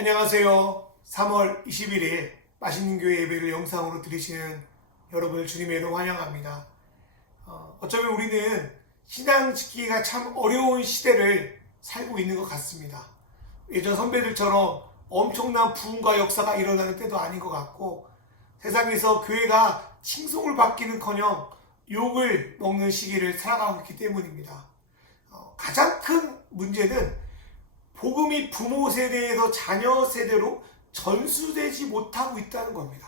안녕하세요. 3월 21일 맛있는 교회 예배를 영상으로 들으시는 여러분을 주님의로 환영합니다. 어쩌면 우리는 신앙 지키기가 참 어려운 시대를 살고 있는 것 같습니다. 예전 선배들처럼 엄청난 부흥과 역사가 일어나는 때도 아닌 것 같고, 세상에서 교회가 칭송을 받기는커녕 욕을 먹는 시기를 살아가고 있기 때문입니다. 가장 큰 문제는 복음이 부모 세대에서 자녀 세대로 전수되지 못하고 있다는 겁니다.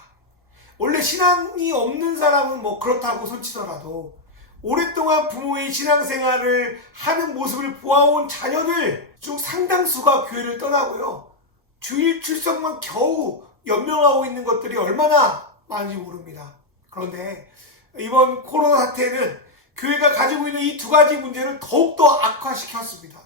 원래 신앙이 없는 사람은 그렇다고 손치더라도 오랫동안 부모의 신앙생활을 하는 모습을 보아온 자녀들 중 상당수가 교회를 떠나고요, 주일 출석만 겨우 연명하고 있는 것들이 얼마나 많은지 모릅니다. 그런데 이번 코로나 사태는 교회가 가지고 있는 이 두 가지 문제를 더욱더 악화시켰습니다.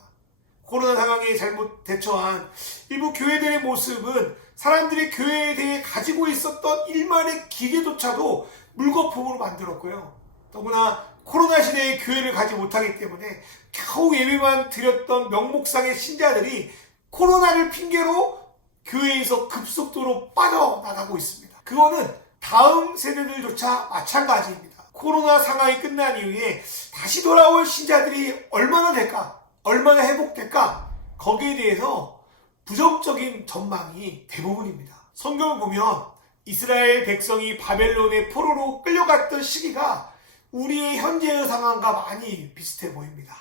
코로나 상황에 잘못 대처한 일부 교회들의 모습은 사람들이 교회에 대해 가지고 있었던 일만의 기계조차도 물거품으로 만들었고요. 더구나 코로나 시대에 교회를 가지 못하기 때문에 겨우 예배만 드렸던 명목상의 신자들이 코로나를 핑계로 교회에서 급속도로 빠져나가고 있습니다. 그거는 다음 세대들조차 마찬가지입니다. 코로나 상황이 끝난 이후에 다시 돌아올 신자들이 얼마나 될까? 얼마나 회복될까? 거기에 대해서 부정적인 전망이 대부분입니다. 성경을 보면 이스라엘 백성이 바벨론의 포로로 끌려갔던 시기가 우리의 현재의 상황과 많이 비슷해 보입니다.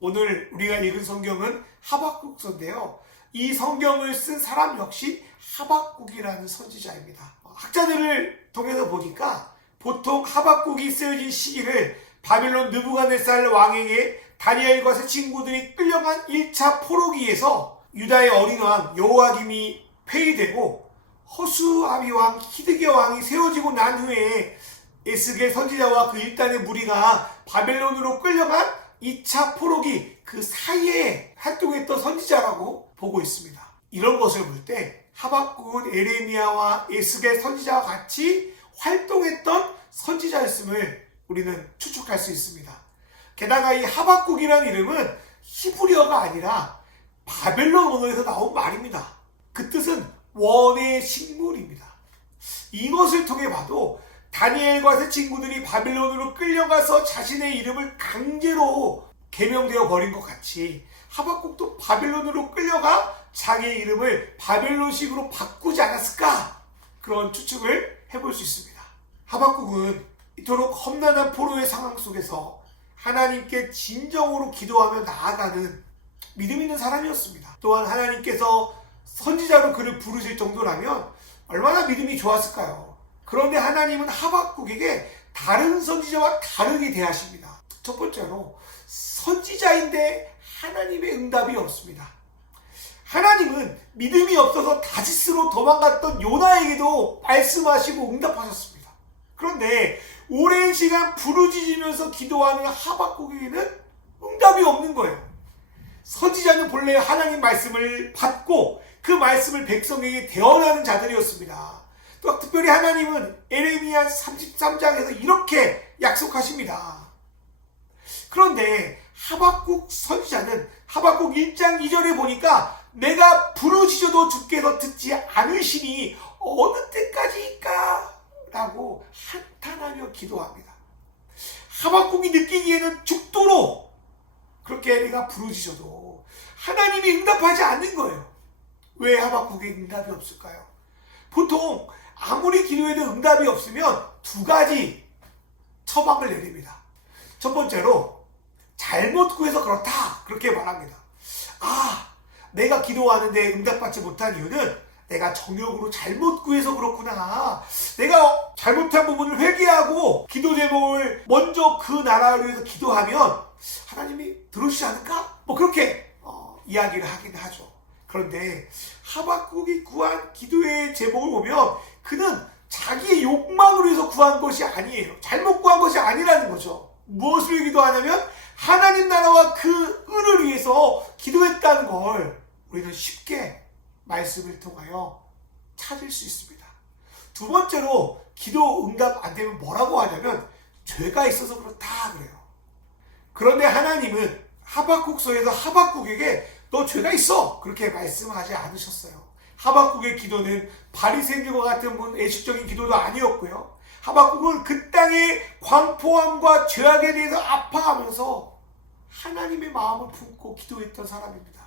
오늘 우리가 읽은 성경은 하박국서인데요. 이 성경을 쓴 사람 역시 하박국이라는 선지자입니다. 학자들을 통해서 보니까 보통 하박국이 쓰여진 시기를 바벨론 느부갓네살 왕에게 다니엘과 세 친구들이 끌려간 1차 포로기에서 유다의 어린 왕 여호야김이 폐위되고 허수아비 왕 히드기야 왕이 세워지고 난 후에 에스겔 선지자와 그 일단의 무리가 바벨론으로 끌려간 2차 포로기 그 사이에 활동했던 선지자라고 보고 있습니다. 이런 것을 볼 때 하박국은 에레미야와 에스겔 선지자와 같이 활동했던 선지자였음을 우리는 추측할 수 있습니다. 게다가 이 하박국이라는 이름은 히브리어가 아니라 바벨론 언어에서 나온 말입니다. 그 뜻은 원의 식물입니다. 이것을 통해 봐도 다니엘과 세 친구들이 바벨론으로 끌려가서 자신의 이름을 강제로 개명되어 버린 것 같이 하박국도 바벨론으로 끌려가 자기의 이름을 바벨론식으로 바꾸지 않았을까? 그런 추측을 해볼 수 있습니다. 하박국은 이토록 험난한 포로의 상황 속에서 하나님께 진정으로 기도하며 나아가는 믿음 있는 사람이었습니다. 또한 하나님께서 선지자로 그를 부르실 정도라면 얼마나 믿음이 좋았을까요? 그런데 하나님은 하박국에게 다른 선지자와 다르게 대하십니다. 첫 번째로 선지자인데 하나님의 응답이 없습니다. 하나님은 믿음이 없어서 다시스로 도망갔던 요나에게도 말씀하시고 응답하셨습니다. 그런데 오랜 시간 부르짖으면서 기도하는 하박국에게는 응답이 없는 거예요. 선지자는 본래 하나님 말씀을 받고 그 말씀을 백성에게 대언하는 자들이었습니다. 또 특별히 하나님은 에레미야 33장에서 이렇게 약속하십니다. 그런데 하박국 선지자는 하박국 1장 2절에 보니까 내가 부르짖어도 주께서 듣지 않으시니 어느 때까지일까? 라고 한탄하며 기도합니다. 하박국이 느끼기에는 죽도록 그렇게 내가 부르짖어도 하나님이 응답하지 않는 거예요. 왜 하박국에 응답이 없을까요? 보통 아무리 기도해도 응답이 없으면 두 가지 처방을 내립니다. 첫 번째로 잘못 구해서 그렇다, 그렇게 말합니다. 내가 기도하는데 응답받지 못한 이유는 내가 정욕으로 잘못 구해서 그렇구나. 내가 잘못한 부분을 회개하고 기도 제목을 먼저 그 나라를 위해서 기도하면 하나님이 들으시지 않을까? 그렇게 이야기를 하긴 하죠. 그런데 하박국이 구한 기도의 제목을 보면 그는 자기의 욕망을 위해서 구한 것이 아니에요. 잘못 구한 것이 아니라는 거죠. 무엇을 기도하냐면 하나님 나라와 그 은을 위해서 기도했다는 걸 우리는 쉽게 말씀을 통하여 찾을 수 있습니다. 두 번째로 기도 응답 안 되면 뭐라고 하냐면 죄가 있어서 그렇다 그래요. 그런데 하나님은 하박국서에서 하박국에게 너 죄가 있어 그렇게 말씀하지 않으셨어요. 하박국의 기도는 바리새인들과 같은 애식적인 기도도 아니었고요. 하박국은 그 땅의 광포함과 죄악에 대해서 아파하면서 하나님의 마음을 품고 기도했던 사람입니다.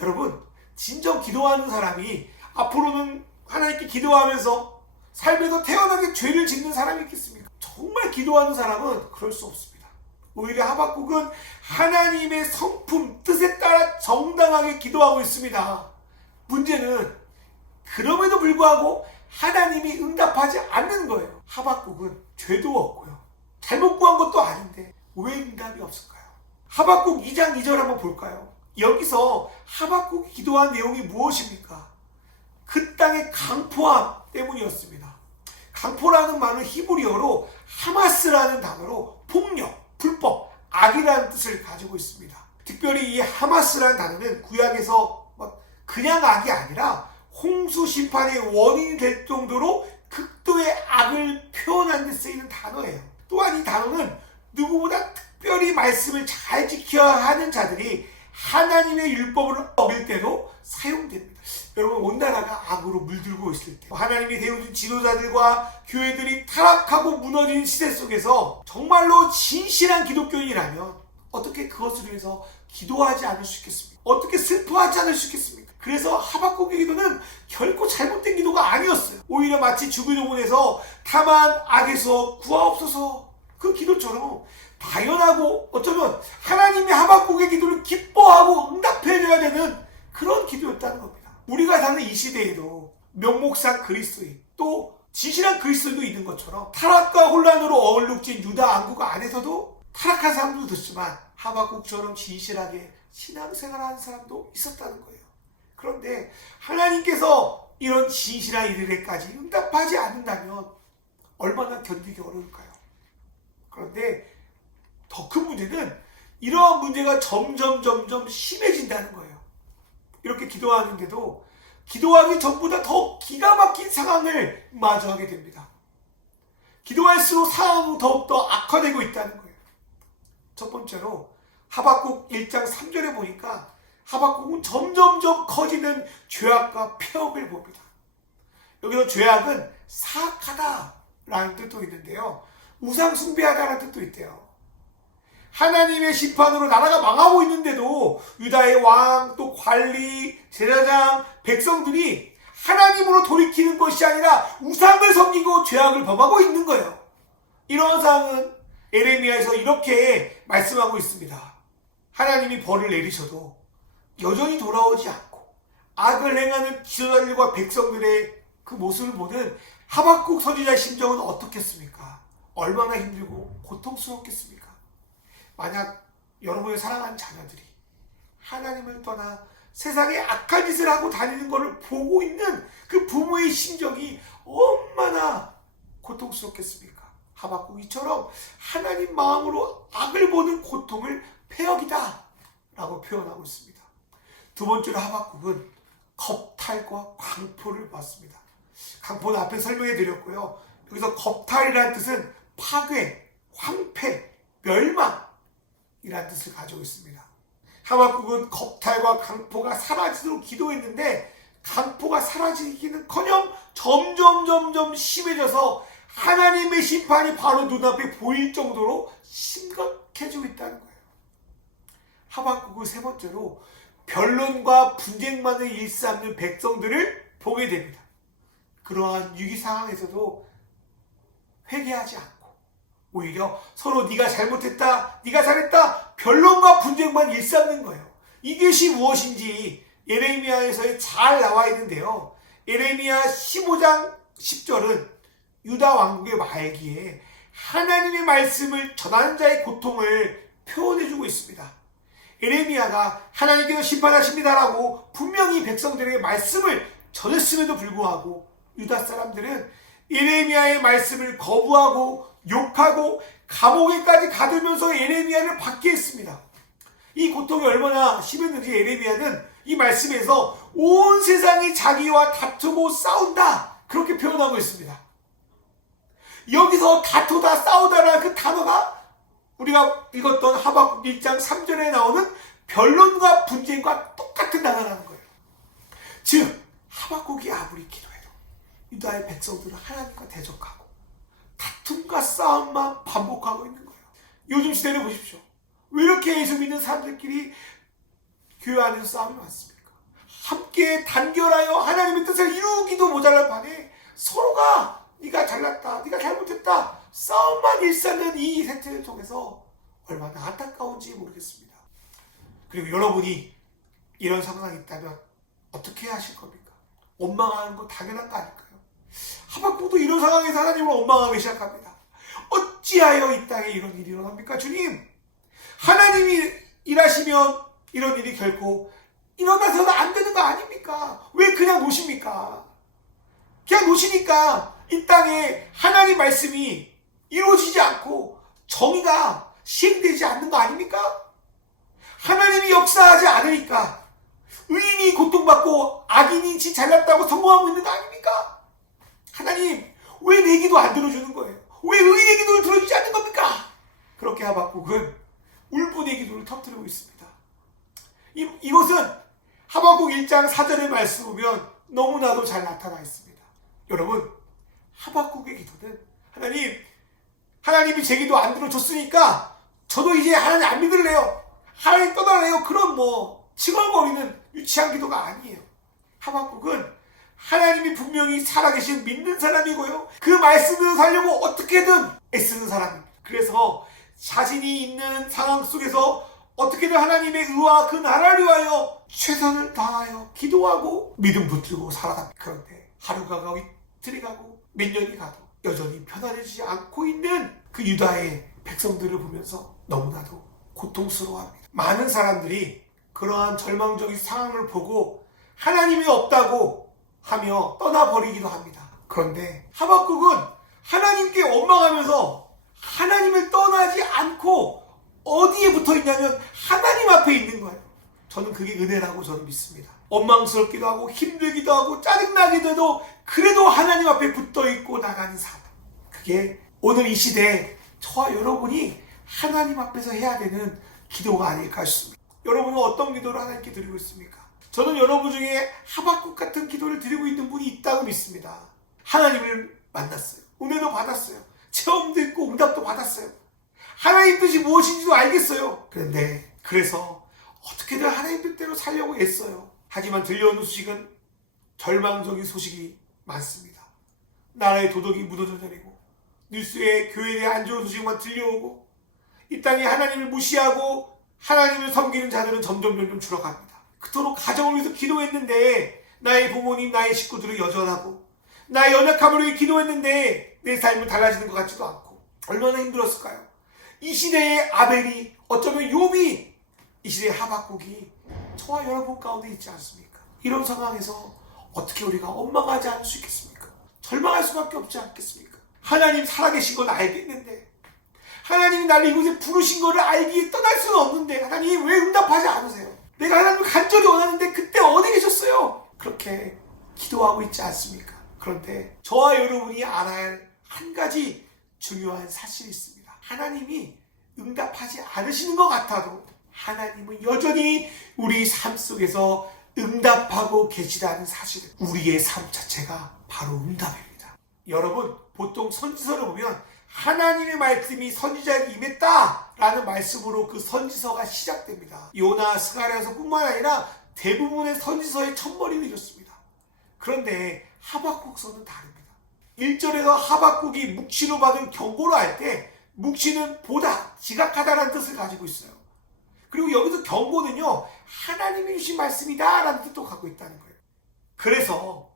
여러분, 진정 기도하는 사람이 앞으로는 하나님께 기도하면서 삶에서 태어나게 죄를 짓는 사람이 있겠습니까? 정말 기도하는 사람은 그럴 수 없습니다. 오히려 하박국은 하나님의 성품, 뜻에 따라 정당하게 기도하고 있습니다. 문제는 그럼에도 불구하고 하나님이 응답하지 않는 거예요. 하박국은 죄도 없고요, 잘못 구한 것도 아닌데 왜 응답이 없을까요? 하박국 2장 2절 한번 볼까요? 여기서 하박국이 기도한 내용이 무엇입니까? 그 땅의 강포함 때문이었습니다. 강포라는 말은 히브리어로 하마스라는 단어로 폭력, 불법, 악이라는 뜻을 가지고 있습니다. 특별히 이 하마스라는 단어는 구약에서 그냥 악이 아니라 홍수 심판의 원인이 될 정도로 극도의 악을 표현하는 데 쓰이는 단어예요. 또한 이 단어는 누구보다 특별히 말씀을 잘 지켜야 하는 자들이 하나님의 율법을 어길 때도 사용됩니다. 여러분, 온 나라가 악으로 물들고 있을 때, 하나님이 세우신 지도자들과 교회들이 타락하고 무너진 시대 속에서 정말로 진실한 기독교인이라면 어떻게 그것을 위해서 기도하지 않을 수 있겠습니까? 어떻게 슬퍼하지 않을 수 있겠습니까? 그래서 하박국의 기도는 결코 잘못된 기도가 아니었어요. 오히려 마치 주기도문에서 다만 악에서 구하옵소서, 그 기도처럼 당연하고 어쩌면 하나님이 하박국의 기도를 기뻐하고 응답해줘야 되는 그런 기도였다는 겁니다. 우리가 사는 이 시대에도 명목상 그리스도인, 또 진실한 그리스도인도 있는 것처럼 타락과 혼란으로 얼룩진 유다 왕국 안에서도 타락한 사람들도 있지만 하박국처럼 진실하게 신앙생활하는 사람도 있었다는 거예요. 그런데 하나님께서 이런 진실한 이들에까지 응답하지 않는다면 얼마나 견디기 어려울까요? 그런데 더 큰 문제는 이러한 문제가 점점 심해진다는 거예요. 이렇게 기도하는데도 기도하기 전보다 더 기가 막힌 상황을 마주하게 됩니다. 기도할수록 상황은 더욱더 악화되고 있다는 거예요. 첫 번째로 하박국 1장 3절에 보니까 하박국은 점점점 커지는 죄악과 폐역을 봅니다. 여기서 죄악은 사악하다라는 뜻도 있는데요, 우상 숭배하다라는 뜻도 있대요. 하나님의 심판으로 나라가 망하고 있는데도 유다의 왕, 또 관리, 제사장, 백성들이 하나님으로 돌이키는 것이 아니라 우상을 섬기고 죄악을 범하고 있는 거예요. 이런 상황은 에레미야에서 이렇게 말씀하고 있습니다. 하나님이 벌을 내리셔도 여전히 돌아오지 않고 악을 행하는 지도자들과 백성들의 그 모습을 보는 하박국 선지자의 심정은 어떻겠습니까? 얼마나 힘들고 고통스럽겠습니까? 만약 여러분의 사랑하는 자녀들이 하나님을 떠나 세상에 악한 짓을 하고 다니는 것을 보고 있는 그 부모의 심정이 얼마나 고통스럽겠습니까? 하박국 이처럼 하나님 마음으로 악을 보는 고통을 폐역이다 라고 표현하고 있습니다. 두 번째로 하박국은 겁탈과 광포를 받습니다. 강포는 앞에 설명해 드렸고요. 여기서 겁탈이라는 뜻은 파괴, 황폐, 멸망 이라는 뜻을 가지고 있습니다. 하박국은 겁탈과 강포가 사라지도록 기도했는데 강포가 사라지기는커녕 점점 심해져서 하나님의 심판이 바로 눈앞에 보일 정도로 심각해지고 있다는 거예요. 하박국은 세 번째로 변론과 분쟁만을 일삼는 백성들을 보게 됩니다. 그러한 위기 상황에서도 회개하지 않고 오히려 서로 네가 잘못했다, 네가 잘했다, 변론과 분쟁만 일삼는 거예요. 이것이 무엇인지 예레미야에서 잘 나와 있는데요. 예레미야 15장 10절은 유다 왕국의 말기에 하나님의 말씀을 전하는 자의 고통을 표현해주고 있습니다. 예레미야가 하나님께서 심판하십니다라고 분명히 백성들에게 말씀을 전했음에도 불구하고 유다 사람들은 예레미야의 말씀을 거부하고 욕하고 감옥에까지 가두면서 예레미야를 받게 했습니다. 이 고통이 얼마나 심했는지 예레미야는 이 말씀에서 온 세상이 자기와 다투고 싸운다 그렇게 표현하고 있습니다. 여기서 다투다 싸우다라는 그 단어가 우리가 읽었던 하박국 1장 3절에 나오는 변론과 분쟁과 똑같은 단어라는 거예요. 즉 하박국이 아무리 기도해도 유다의 백성들은 하나님과 대적하고 다툼과 싸움만 반복하고 있는 거예요. 요즘 시대를 보십시오. 왜 이렇게 예수 믿는 사람들끼리 교회 안에서 싸움이 많습니까? 함께 단결하여 하나님의 뜻을 이루기도 모자란 판에 서로가 네가 잘났다, 네가 잘못했다 싸움만 일삼는 이 세태를 통해서 얼마나 안타까운지 모르겠습니다. 그리고 여러분이 이런 상황이 있다면 어떻게 하실 겁니까? 원망하는 거 당연한 거 아닐까요? 하박국도 이런 상황에서 하나님을 원망하기 시작합니다. 어찌하여 이 땅에 이런 일이 일어납니까? 주님, 하나님이 일하시면 이런 일이 결코 일어나서는 안 되는 거 아닙니까? 왜 그냥 놓으십니까? 그냥 놓으시니까 이 땅에 하나님 말씀이 이루어지지 않고 정의가 시행되지 않는 거 아닙니까? 하나님이 역사하지 않으니까 의인이 고통받고 악인이 지 잘났다고 성공하고 있는 거 아닙니까? 하나님, 왜 내 기도 안 들어주는 거예요? 왜 의인의 기도를 들어주지 않는 겁니까? 그렇게 하박국은 울분의 기도를 터뜨리고 있습니다. 이것은 하박국 1장 4절의 말씀 보면 너무나도 잘 나타나 있습니다. 여러분, 하박국의 기도는 하나님이 제 기도 안 들어줬으니까 저도 이제 하나님 안 믿을래요, 하나님 떠나래요, 그런 칭얼거리는 유치한 기도가 아니에요. 하박국은 하나님이 분명히 살아계신 믿는 사람이고요, 그 말씀을 살려고 어떻게든 애쓰는 사람입니다. 그래서 자신이 있는 상황 속에서 어떻게든 하나님의 의와 그 나라를 위하여 최선을 다하여 기도하고 믿음 붙들고 살아갑니다. 그런데 하루가 가고 이틀이 가고 몇 년이 가도 여전히 편안해지지 않고 있는 그 유다의 백성들을 보면서 너무나도 고통스러워합니다. 많은 사람들이 그러한 절망적인 상황을 보고 하나님이 없다고 하며 떠나버리기도 합니다. 그런데 하박국은 하나님께 원망하면서 하나님을 떠나지 않고 어디에 붙어 있냐면 하나님 앞에 있는 거예요. 저는 그게 은혜라고 저는 믿습니다. 원망스럽기도 하고 힘들기도 하고 짜증나기도 해도 그래도 하나님 앞에 붙어 있고 나가는 삶, 그게 오늘 이 시대에 저와 여러분이 하나님 앞에서 해야 되는 기도가 아닐까 싶습니다. 여러분은 어떤 기도를 하나님께 드리고 있습니까? 저는 여러분 중에 하박국 같은 기도를 드리고 있는 분이 있다고 믿습니다. 하나님을 만났어요. 은혜도 받았어요. 체험도 있고 응답도 받았어요. 하나님 뜻이 무엇인지도 알겠어요. 그런데 그래서 어떻게든 하나님 뜻대로 살려고 애써요. 하지만 들려오는 소식은 절망적인 소식이 많습니다. 나라의 도덕이 무너져 내리고 뉴스에 교회에 대한 안 좋은 소식만 들려오고 이 땅에 하나님을 무시하고 하나님을 섬기는 자들은 점점 줄어갑니다. 그토록 가정을 위해서 기도했는데 나의 부모님, 나의 식구들은 여전하고 나의 연약함을 위해 기도했는데 내 삶은 달라지는 것 같지도 않고 얼마나 힘들었을까요? 이 시대의 아벨이, 어쩌면 욥이, 이 시대의 하박국이 저와 여러분 가운데 있지 않습니까? 이런 상황에서 어떻게 우리가 원망하지 않을 수 있겠습니까? 절망할 수밖에 없지 않겠습니까? 하나님 살아계신 건 알겠는데, 하나님이 나를 이곳에 부르신 것을 알기에 떠날 수는 없는데 하나님 왜 응답하지 않으세요? 내가 하나님을 간절히 원하는데 그때 어디 계셨어요? 그렇게 기도하고 있지 않습니까? 그런데 저와 여러분이 알아야 할 한 가지 중요한 사실이 있습니다. 하나님이 응답하지 않으시는 것 같아도 하나님은 여전히 우리 삶 속에서 응답하고 계시다는 사실, 우리의 삶 자체가 바로 응답입니다. 여러분, 보통 선지서를 보면 하나님의 말씀이 선지자에게 임했다라는 말씀으로 그 선지서가 시작됩니다. 요나, 스가랴서 뿐만 아니라 대부분의 선지서의 첫머리는 이렇습니다. 그런데 하박국서는 다릅니다. 1절에서 하박국이 묵시로 받은 경고를 할 때 묵시는 보다, 지각하다라는 뜻을 가지고 있어요. 그리고 여기서 경고는요, 하나님이 주신 말씀이다 라는 뜻도 갖고 있다는 거예요. 그래서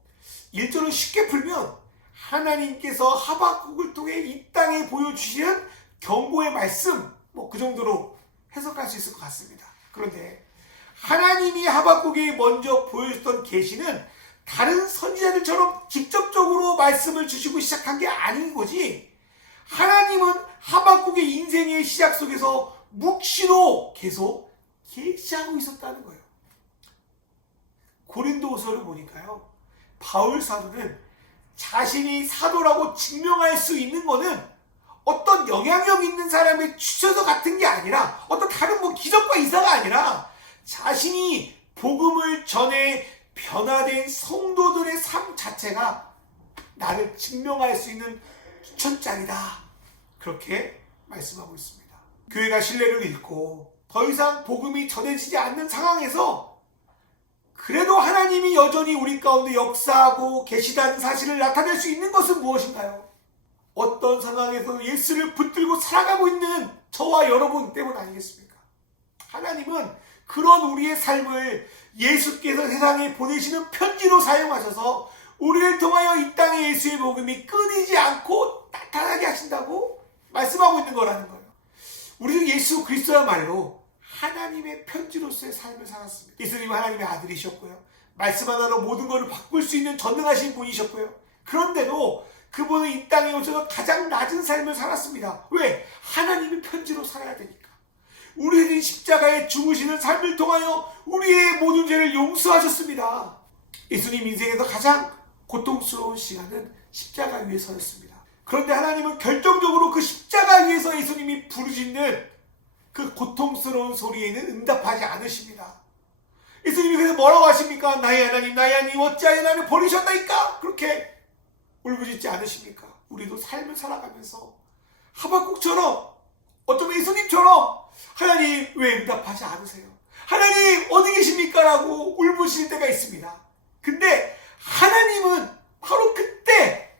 1절을 쉽게 풀면 하나님께서 하박국을 통해 이 땅에 보여주시는 경고의 말씀, 그 정도로 해석할 수 있을 것 같습니다. 그런데 하나님이 하박국에 먼저 보여줬던 계시는 다른 선지자들처럼 직접적으로 말씀을 주시고 시작한 게 아닌 거지, 하나님은 하박국의 인생의 시작 속에서 묵시로 계속 계시하고 있었다는 거예요. 고린도후서를 보니까요, 바울 사도는 자신이 사도라고 증명할 수 있는 거는 어떤 영향력 있는 사람의 추천서 같은 게 아니라, 어떤 다른 기적과 이사가 아니라 자신이 복음을 전해 변화된 성도들의 삶 자체가 나를 증명할 수 있는 추천장이다. 그렇게 말씀하고 있습니다. 교회가 신뢰를 잃고 더 이상 복음이 전해지지 않는 상황에서 그래도 하나님이 여전히 우리 가운데 역사하고 계시다는 사실을 나타낼 수 있는 것은 무엇인가요? 어떤 상황에서 예수를 붙들고 살아가고 있는 저와 여러분 때문 아니겠습니까? 하나님은 그런 우리의 삶을 예수께서 세상에 보내시는 편지로 사용하셔서 우리를 통하여 이 땅에 예수의 복음이 끊이지 않고 나타나게 하신다고 말씀하고 있는 거라는 거예요. 우리는 예수 그리스도야말로 하나님의 편지로서의 삶을 살았습니다. 예수님은 하나님의 아들이셨고요. 말씀 하나로 모든 것을 바꿀 수 있는 전능하신 분이셨고요. 그런데도 그분은 이 땅에 오셔서 가장 낮은 삶을 살았습니다. 왜? 하나님의 편지로 살아야 되니까. 우리는 십자가에 죽으시는 삶을 통하여 우리의 모든 죄를 용서하셨습니다. 예수님 인생에서 가장 고통스러운 시간은 십자가 위에 서였습니다. 그런데 하나님은 결정적으로 그 십자가 위에서 예수님이 부르짖는 그 고통스러운 소리에는 응답하지 않으십니다. 예수님이 그래서 뭐라고 하십니까? 나의 하나님 어찌하여 나를 버리셨나이까? 그렇게 울부짖지 않으십니까? 우리도 삶을 살아가면서 하박국처럼 어쩌면 예수님처럼 하나님 왜 응답하지 않으세요? 하나님 어디 계십니까? 라고 울부짖을 때가 있습니다. 근데 하나님은 바로 그때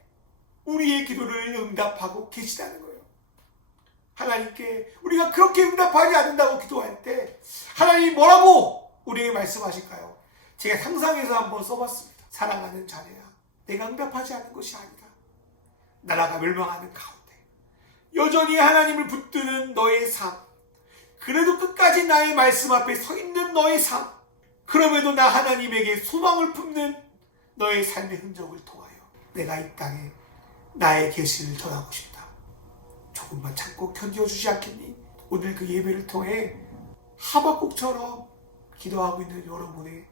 우리의 기도를 응답하고 계시다는 거예요. 하나님께 우리가 그렇게 응답하지 않는다고 기도할 때 하나님이 뭐라고 우리에게 말씀하실까요? 제가 상상해서 한번 써봤습니다. 사랑하는 자녀야, 내가 응답하지 않는 것이 아니다. 나라가 멸망하는 가운데 여전히 하나님을 붙드는 너의 삶, 그래도 끝까지 나의 말씀 앞에 서 있는 너의 삶, 그럼에도 나 하나님에게 소망을 품는 너의 삶의 흔적을 통하여 내가 이 땅에 나의 계시를 전하고 싶다. 조금만 참고 견뎌주지 않겠니? 오늘 그 예배를 통해 하박국처럼 기도하고 있는 여러분의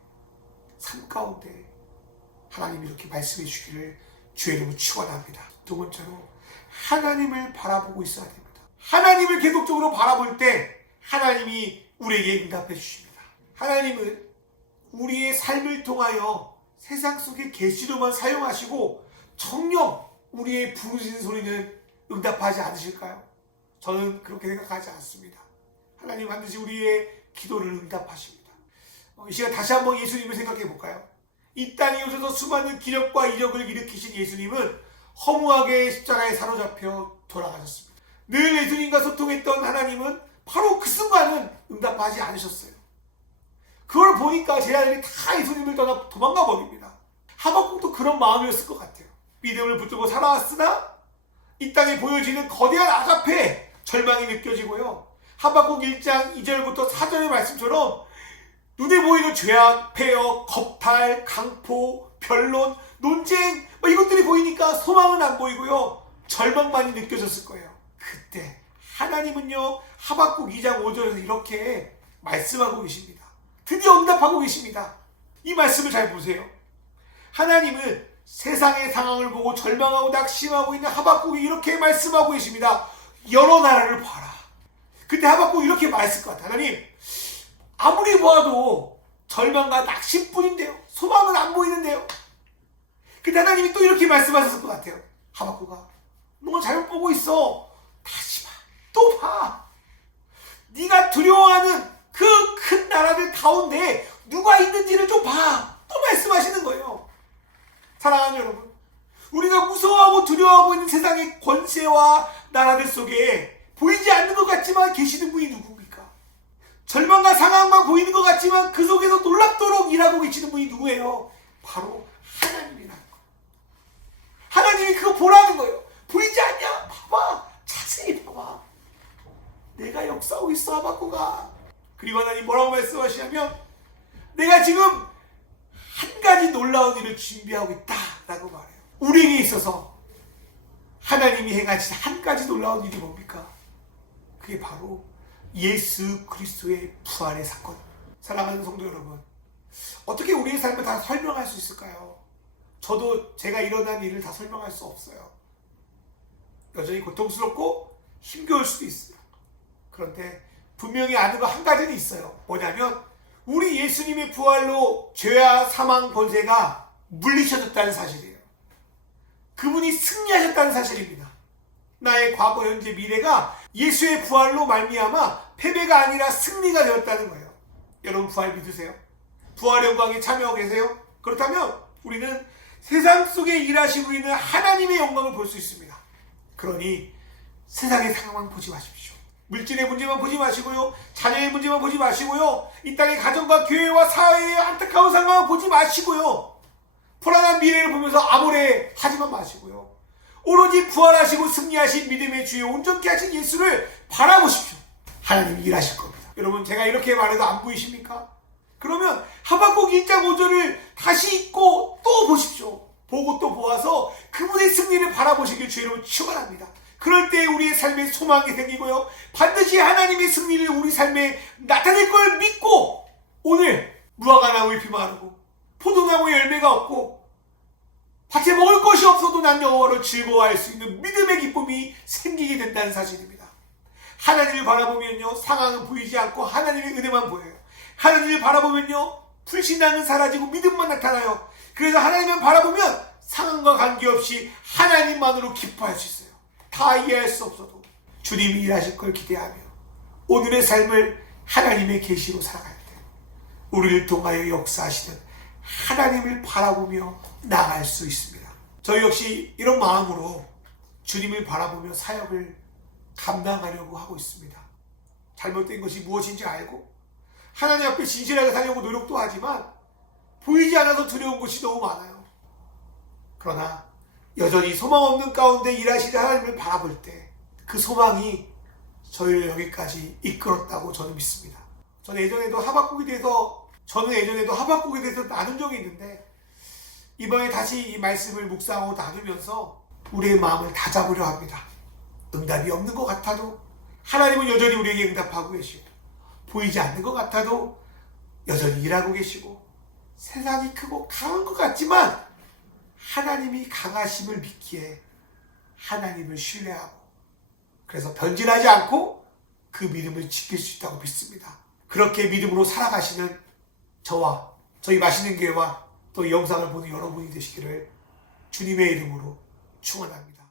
삶 가운데 하나님이 이렇게 말씀해 주기를 주의 이름으로 축원합니다. 두 번째로 하나님을 바라보고 있어야 됩니다. 하나님을 계속적으로 바라볼 때 하나님이 우리에게 응답해 주십니다. 하나님은 우리의 삶을 통하여 세상 속의 계시로만 사용하시고 정녕 우리의 부르짖는 소리는 응답하지 않으실까요? 저는 그렇게 생각하지 않습니다. 하나님 반드시 우리의 기도를 응답하십니다. 이 시간 다시 한번 예수님을 생각해 볼까요? 이 땅에 오셔서 수많은 기적과 이적을 일으키신 예수님은 허무하게 십자가에 사로잡혀 돌아가셨습니다. 늘 예수님과 소통했던 하나님은 바로 그 순간은 응답하지 않으셨어요. 그걸 보니까 제 아들이 다 예수님을 떠나 도망가 버립니다. 하박국도 그런 마음이었을 것 같아요. 믿음을 붙들고 살아왔으나 이 땅에 보여지는 거대한 악앞에 절망이 느껴지고요. 하박국 1장 2절부터 4절의 말씀처럼 눈에 보이는 죄악, 폐역, 겁탈, 강포, 변론, 논쟁 이것들이 보이니까 소망은 안 보이고요. 절망만이 느껴졌을 거예요. 그때 하나님은요, 하박국 2장 5절에서 이렇게 말씀하고 계십니다. 드디어 응답하고 계십니다. 이 말씀을 잘 보세요. 하나님은 세상의 상황을 보고 절망하고 낙심하고 있는 하박국이 이렇게 말씀하고 계십니다. 여러 나라를 봐라. 그때 하박국이 이렇게 말했을 것 같아요. 하나님, 아무리 보아도 절망과 낙심뿐인데요. 소망은 안 보이는데요. 근데 하나님이 또 이렇게 말씀하셨을 것 같아요. 하박국아, 너 잘못 보고 있어. 다시 봐. 또 봐. 네가 두려워하는 그 큰 나라들 가운데 누가 있는지를 좀 봐. 또 말씀하시는 거예요. 사랑하는 여러분, 우리가 무서워하고 두려워하고 있는 세상의 권세와 나라들 속에 보이지 않는 것 같지만 계시는 분이 누굽니까? 절망과 상황만 보이는 것 같지만 그 속에서 놀랍도록 일하고 계시는 분이 누구예요? 바로 하나님이라는 거예요. 하나님이 그거 보라는 거예요. 보이지 않냐? 봐봐. 자세히 봐봐. 내가 역사하고 있어, 하박국아. 그리고 하나님 뭐라고 말씀하시냐면, 내가 지금 한 가지 놀라운 일을 준비하고 있다 라고 말해요. 우리에게 있어서 하나님이 행하신 한 가지 놀라운 일이 뭡니까? 그게 바로 예수 그리스도의 부활의 사건. 사랑하는 성도 여러분, 어떻게 우리의 삶을 다 설명할 수 있을까요? 저도 제가 일어난 일을 다 설명할 수 없어요. 여전히 고통스럽고 힘겨울 수도 있어요. 그런데 분명히 아는 거 한 가지는 있어요. 뭐냐면 우리 예수님의 부활로 죄와 사망 권세가 물리쳐졌다는 사실이에요. 그분이 승리하셨다는 사실입니다. 나의 과거, 현재, 미래가 예수의 부활로 말미암아 패배가 아니라 승리가 되었다는 거예요. 여러분 부활 믿으세요? 부활의 영광에 참여하고 계세요? 그렇다면 우리는 세상 속에 일하시고 있는 하나님의 영광을 볼 수 있습니다. 그러니 세상의 상황만 보지 마십시오. 물질의 문제만 보지 마시고요. 자녀의 문제만 보지 마시고요. 이 땅의 가정과 교회와 사회의 안타까운 상황을 보지 마시고요. 불안한 미래를 보면서 아무래 하지만 마시고요. 오로지 부활하시고 승리하신 믿음의 주여 온전케 하신 예수를 바라보십시오. 하나님이 일하실 겁니다. 여러분 제가 이렇게 말해도 안 보이십니까? 그러면 하박국 1장 5절을 다시 읽고 또 보십시오. 보고 또 보아서 그분의 승리를 바라보시길 주의로 축원합니다. 그럴 때 우리의 삶에 소망이 생기고요. 반드시 하나님의 승리를 우리 삶에 나타낼 걸 믿고 오늘 무화과 나무 잎이 마르고 포도나무 열매가 없고 밭에 먹을 것이 없어도 난 여호와로 즐거워할 수 있는 믿음의 기쁨이 생기게 된다는 사실입니다. 하나님을 바라보면요. 상황은 보이지 않고 하나님의 은혜만 보여요. 하나님을 바라보면요. 불신앙은 사라지고 믿음만 나타나요. 그래서 하나님을 바라보면 상황과 관계없이 하나님만으로 기뻐할 수 있어요. 다 이해할 수 없어도 주님이 일하실 걸 기대하며 오늘의 삶을 하나님의 계시로 살아갈 때 우리를 통하여 역사하시는 하나님을 바라보며 나아갈 수 있습니다. 저희 역시 이런 마음으로 주님을 바라보며 사역을 감당하려고 하고 있습니다. 잘못된 것이 무엇인지 알고 하나님 앞에 진실하게 살려고 노력도 하지만 보이지 않아서 두려운 것이 너무 많아요. 그러나 여전히 소망 없는 가운데 일하시는 하나님을 바라볼 때 그 소망이 저희를 여기까지 이끌었다고 저는 믿습니다. 저는 예전에도 하박국에 대해서 나눈 적이 있는데 이번에 다시 이 말씀을 묵상하고 나누면서 우리의 마음을 다잡으려 합니다. 응답이 없는 것 같아도 하나님은 여전히 우리에게 응답하고 계시고 보이지 않는 것 같아도 여전히 일하고 계시고 세상이 크고 강한 것 같지만 하나님이 강하심을 믿기에 하나님을 신뢰하고 그래서 변질하지 않고 그 믿음을 지킬 수 있다고 믿습니다. 그렇게 믿음으로 살아가시는 저와 저희 맛있는 교회와 또 이 영상을 보는 여러분이 되시기를 주님의 이름으로 축원합니다.